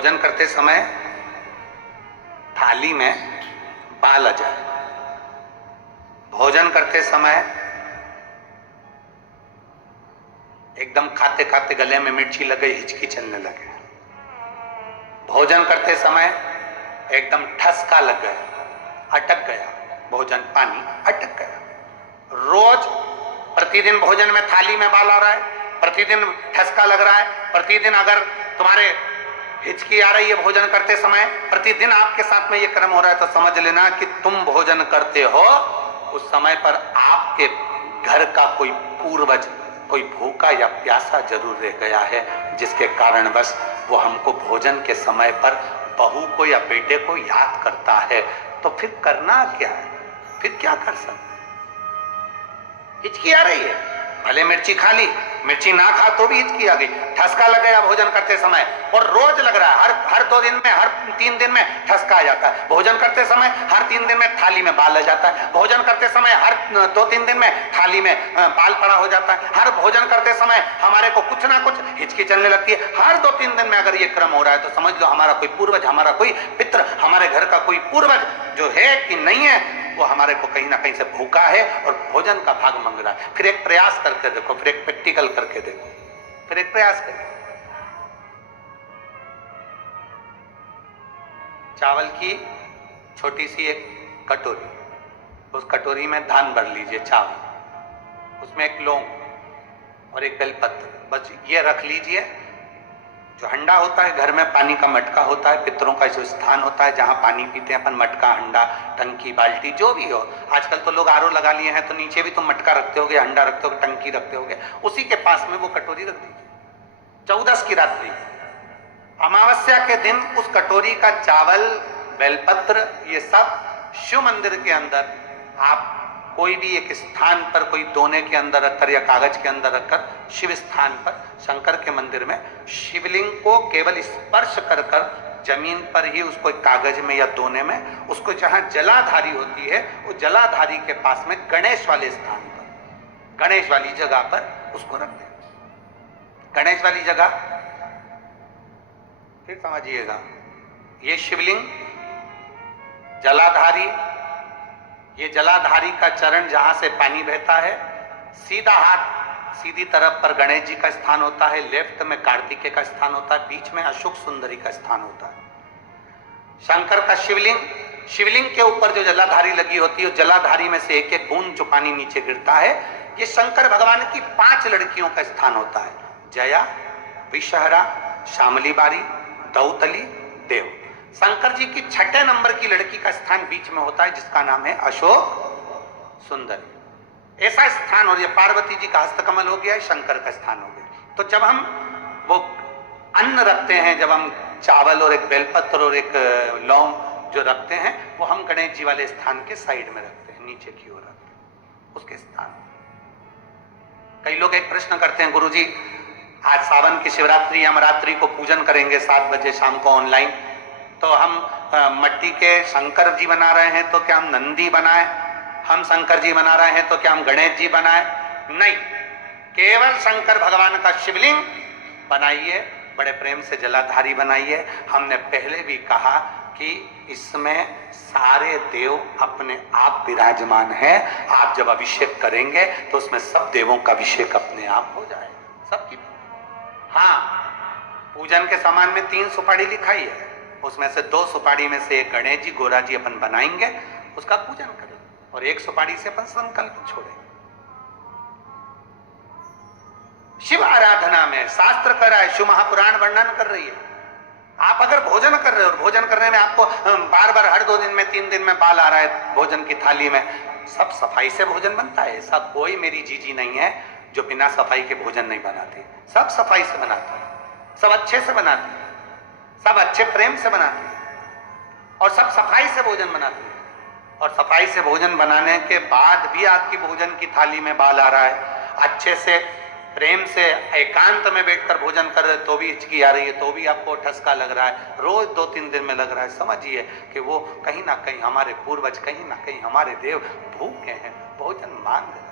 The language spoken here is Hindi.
भोजन करते समय थाली में बाल आ जाए, भोजन करते समय एकदम खाते खाते गले में मिर्ची लगे, हिचकी चलने लगे, भोजन करते समय एकदम ठसका लग गया, अटक गया भोजन, पानी अटक गया। रोज प्रतिदिन भोजन में थाली में बाल आ रहा है, प्रतिदिन ठसका लग रहा है, प्रतिदिन अगर तुम्हारे हिचकी आ रही है भोजन करते समय, प्रतिदिन आपके साथ में ये क्रम हो रहा है, तो समझ लेना कि तुम भोजन करते हो उस समय पर आपके घर का कोई पूर्वज, कोई भूखा या प्यासा जरूर रह गया है, जिसके कारणवश वो हमको भोजन के समय पर बहू को या बेटे को याद करता है। तो फिर करना क्या है, फिर क्या कर सकते? हिचकी आ रही है, भले मिर्ची खा ली, मिर्ची ना खा तो भी हिचकी आ गई, ठसका लग गया भोजन करते समय, और रोज लग रहा है, हर 2 दिन में, हर 3 दिन में ठसका आ जाता है, भोजन करते समय हर 3 दिन में थाली में बाल आ जाता है, भोजन करते समय हर 2-3 दिन में थाली में बाल पड़ा हो जाता है, हर भोजन करते समय हमारे को कुछ ना कुछ हिचकी चलने लगती है। हर 2-3 दिन में अगर ये क्रम हो रहा है तो समझ लो हमारा कोई पूर्वज, हमारा कोई पितृ, हमारे घर का कोई पूर्वज जो है कि नहीं है, वो हमारे को कहीं ना कहीं से भूखा है और भोजन का भाग मांग रहा है। फिर एक प्रयास करके देखो, फिर एक प्रैक्टिकल करके देखो, फिर एक प्रयास करो। चावल की छोटी सी एक कटोरी, उस कटोरी में धान भर लीजिए चावल, उसमें एक लौंग और एक बेलपत्र, बस ये रख लीजिए। जो हंडा होता है घर में, पानी का मटका होता है, पितरों का जो स्थान होता है जहां पानी पीते हैं अपन, मटका, हंडा, टंकी, बाल्टी, जो भी हो। आजकल तो लोग आरओ लगा लिए हैं, तो नीचे भी तुम मटका रखते होगे, हंडा रखते होगे, टंकी रखते होगे, उसी के पास में वो कटोरी रख दीजिए। 14 की रात्रि, अमावस्या के दिन उस कटोरी का चावल, बेलपत्र, ये सब शिव मंदिर के अंदर आप कोई भी एक स्थान पर, कोई दोने के अंदर रखकर या कागज के अंदर रखकर, शिव स्थान पर, शंकर के मंदिर में शिवलिंग को केवल स्पर्श कर कर जमीन पर ही उसको एक कागज में या दोने में, उसको जहां जलाधारी होती है, वो जलाधारी के पास में गणेश वाले स्थान पर, गणेश वाली जगह पर उसको रख दें। गणेश वाली जगह फिर समझिएगा, ये शिवलिंग जलाधारी, ये जलाधारी का चरण जहां से पानी बहता है, सीधा हाथ सीधी तरफ पर गणेश जी का स्थान होता है, लेफ्ट में कार्तिकेय का स्थान होता है, बीच में अशोक सुंदरी का स्थान होता है। शंकर का शिवलिंग, शिवलिंग के ऊपर जो जलाधारी लगी होती है, जलाधारी में से एक एक बूंद जो पानी नीचे गिरता है, ये शंकर भगवान की 5 लड़कियों का स्थान होता है, जया, विषहरा, शामली बारी, दौतली, देव। शंकर जी की 6ठे नंबर की लड़की का स्थान बीच में होता है, जिसका नाम है अशोक सुंदरी। ऐसा स्थान, और ये पार्वती जी का हस्तकमल हो गया, शंकर का स्थान हो गया। तो जब हम वो अन्न रखते हैं, जब हम चावल और एक बेलपत्र और एक लौंग जो रखते हैं, वो हम गणेश जी वाले स्थान के साइड में रखते हैं, नीचे की ओर रखते हैं उसके स्थान। कई लोग एक प्रश्न करते हैं, गुरुजी आज सावन की शिवरात्रि, हम रात्रि को पूजन करेंगे 7 बजे शाम को ऑनलाइन, तो हम मट्टी के शंकर जी बना रहे हैं, तो क्या हम नंदी बनाएं? हम शंकर जी बना रहे हैं तो क्या हम गणेश जी बनाएं? नहीं, केवल शंकर भगवान का शिवलिंग बनाइए, बड़े प्रेम से जलाधारी बनाइए। हमने पहले भी कहा कि इसमें सारे देव अपने आप विराजमान हैं। आप जब अभिषेक करेंगे तो उसमें सब देवों का अभिषेक अपने आप हो जाएगा, सबकी। हाँ, पूजन के सामान में 3 सुपारी लिखाई है, उसमें से 2 सुपारी में से एक गणेश जी, गोरा जी अपन बनाएंगे, उसका पूजन करेंगे, और 1 सुपारी से अपन संकल्प छोड़ेंगे। शिव आराधना में शास्त्र कर रहा है, शिव महापुराण वर्णन कर रही है। आप अगर भोजन कर रहे हो और भोजन करने में आपको बार बार हर 2 दिन में 3 दिन में बाल आ रहा है भोजन की थाली में, सब सफाई से भोजन बनता है। ऐसा कोई मेरी जीजी नहीं है जो बिना सफाई के भोजन नहीं बनाती, सब सफाई से बनाती है, सब अच्छे से बनाती है, सब अच्छे प्रेम से बनाती है, और सब सफाई से भोजन बनाती है। और सफाई से भोजन बनाने के बाद भी आपकी भोजन की थाली में बाल आ रहा है, अच्छे से प्रेम से एकांत में बैठकर भोजन कर रहे तो भी हिचकी आ रही है, तो भी आपको ठसका लग रहा है, रोज 2-3 दिन में लग रहा है, समझिए कि वो कहीं ना कहीं हमारे पूर्वज, कहीं ना कहीं हमारे देव भूखे हैं, भोजन मांग रहे हैं।